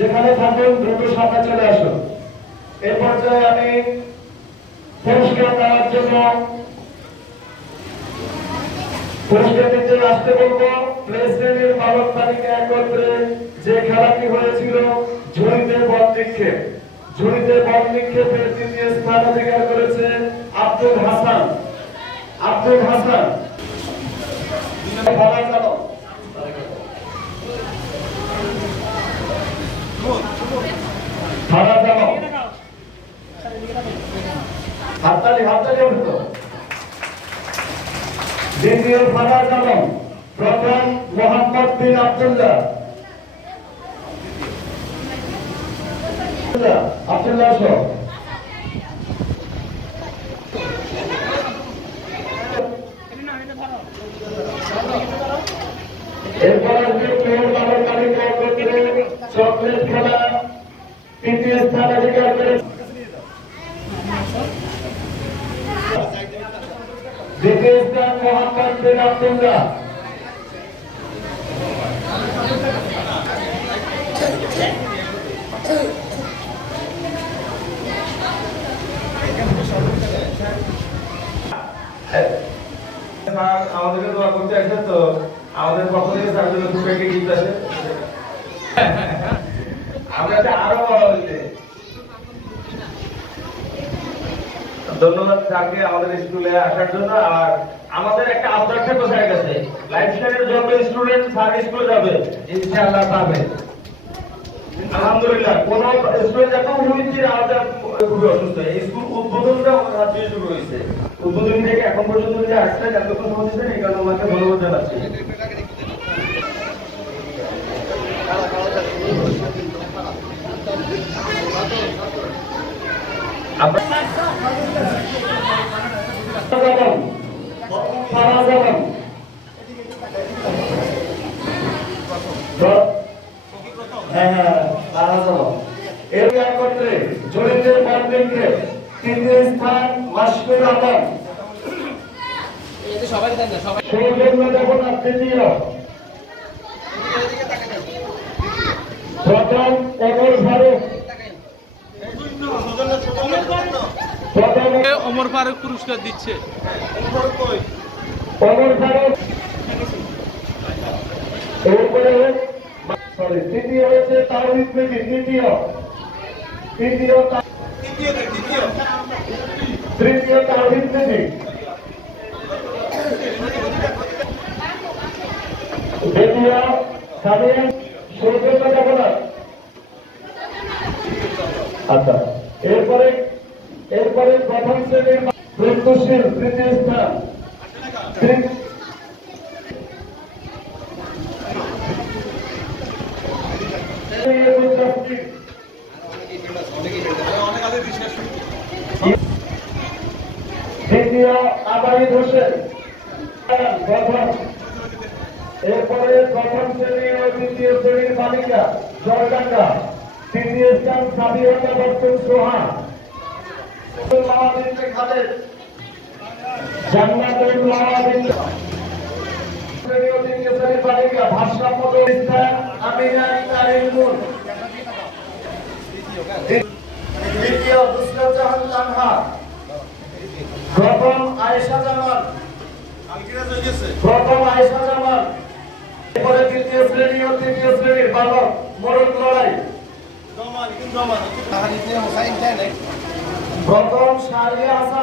যেখানে থাকুন দ্রুত সামনে চলে আসুন। এই পর্যায়ে আমি পুরস্কার দেওয়ার জন্য পুরস্কার দিতে আসতে বলবো প্লে শ্রেণীর বালক বালিকা একত্রে যে খেলাটি হয়েছিল ঝুড়িতে বল নিক্ষেপ। ঝুড়িতে বল নিক্ষেপে তৃতীয় স্থান অধিকার করেছে আব্দুল হাসান। আব্দুল হাসান ভালো চালক হাততালি হাততালি উঠত। দ্বিতীয় ফারাজ আলম, প্রথম মোহাম্মদ বিন আব্দুল্লাহ। আব্দুল্লাহ সহ এরপর আসবে প্লেয়ার বালক বালিকা একত্রে চকলেট খেলা তৃতীয় স্থান অধিকার করেছে। দ্বিতীয় স্থান মোহাম্মদ বিন আব্দুল্লাহ। আমাদেরকে দোয়া করতে আসে তো আমাদের পক্ষ থেকে তার জন্য দুটো গিফট আছে। আমরা আরো বড় হইতে ধন্যবাদ স্যারকে আমাদের স্কুলে আসার জন্য। আর আমাদের একটা আবদার থেকে হয়ে গেছে, লাইফস্টাইলের জন্য স্টুডেন্ট স্যার স্কুলে যাবে ইনশাআল্লাহ পাবে। আলহামদুলিল্লাহ কোন স্টুডেন্ট এখন হুইচির আমাদের খুবই অসুস্থ। এই স্কুল উদ্বোধনটা আজকে শুরু হয়েছে, উদ্বোধন থেকে এখন পর্যন্ত যে আসছে এতক্ষণ সময় দিচ্ছেন এই কারণে ওনাকে ধন্যবাদ জানাচ্ছি। জড়িতের বলকে তৃতীয় স্থান মাসুর আলম। সৌজন্য দেবনাথ তৃতীয়। প্রথম ওমর ফারুক। ওমর ফারুক পুরস্কার দিচ্ছে। ওমর ফারুক এরপরে তৃতীয় হয়েছে তাওহিদ মেদি। তৃতীয় তাওহিদ মেদি। দ্বিতীয় সামিয়া সৌজন্য দেবনাথ। আচ্ছা এরপরে প্রথম শ্রেণীর প্রত্যুশীল তৃতীয় স্থান। দ্বিতীয় আবাহিদ হোসেন। এরপরে প্রথম শ্রেণী ও দ্বিতীয় শ্রেণীর বালিকা জয়ডাঙ্গা। তৃতীয় স্থান সাবিয়তা বর্তন সোহা। জান্নাতুল মাওয়াদিন শ্রেণী ও তৃতীয় শ্রেণীর বালিকা ভারসাম্য স্থান আমিনা তারিমুন। দ্বিতীয় নুসরাত জাহান তানহা। প্রথম আয়েশা জামান। এরপরে তৃতীয় শ্রেণী ও তৃতীয় শ্রেণীর বালক মোরগ লড়াই। প্রথম শাহরিয়া হাসান।